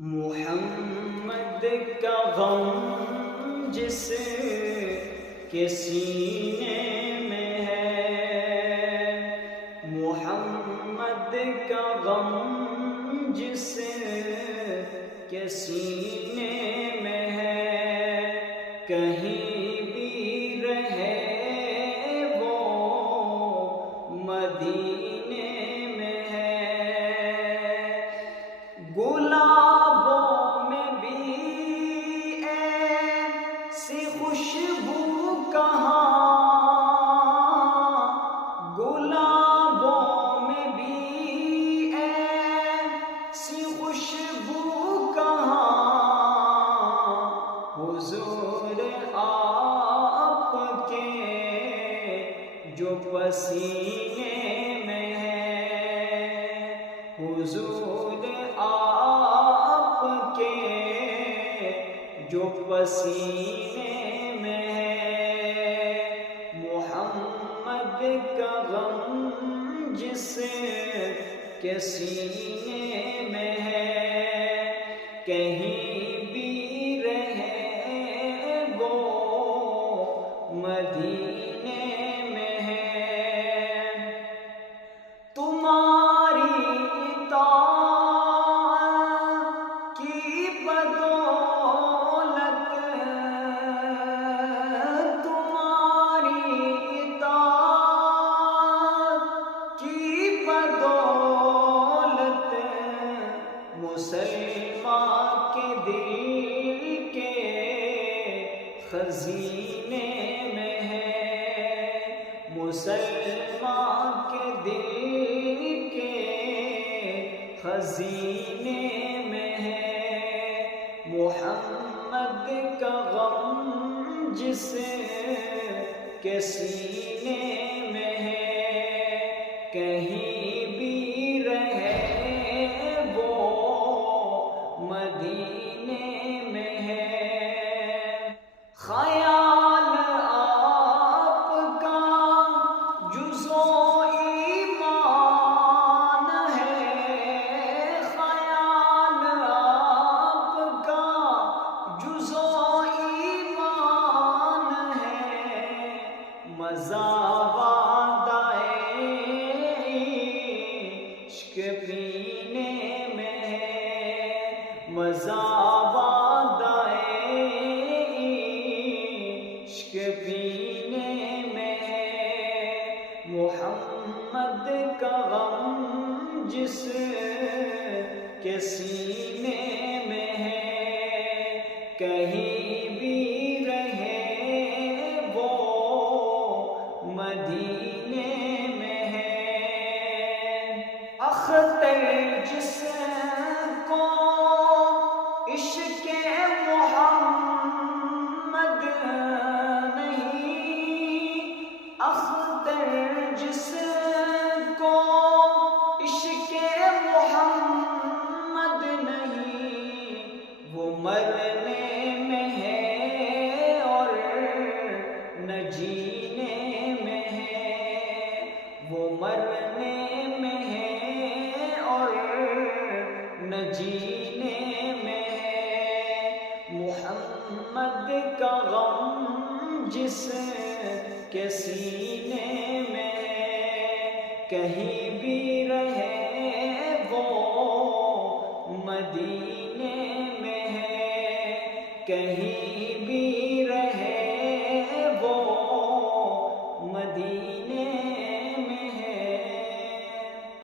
محمد کا غم جس کے سینے میں ہے، محمد کا غم جس کے سینے میں ہے، کہیں بھی رہے وہ مدینے میں ہے، گلابوں میں بھی ایسی خوشبو کہاں، گلابوں میں بھی ایسی خوشبو کہاں، حضور آپ کے جو پسینے میں ہے، حضور آپ کے جو پسینے میں ہے، محمد کا غم جس کے سینے میں ہے، کہیں بھی رہے وہ مدینے میں ہے، تمہاری اطاعت کی بدولت، تمہاری اطاعت کی بدولت، مسلمان کے دل کے خزینے میں ہے، مسلمان کے دل کے خزینے میں ہے، محمد کا غم جس کے سینے میں ہے، کہیں بھی رہے وہ مدینے میں ہے، خیال آپ کا جزو ایمان ہے، خیال آپ کا جزو ایمان ہے، مزہ وعدہ عشق پینے میں ہے، مزہ وعدہ عشق پینے میں ہے، محمد کا غم جس کے سینے میں ہے، کہیں بھی رہے وہ مدینے میں ہے، اختر جس کو عشق محمد نہیں، اختر جس کو عشق محمد نہیں، وہ مرنے میں ہے اور نہ جینے میں ہے، وہ مرنے میں ہے اور نہ جینے میں ہے، محمد کا غم جس کے سینے میں ہے، کہیں بھی رہے وہ مدینے میں ہے، کہیں بھی رہے وہ مدینے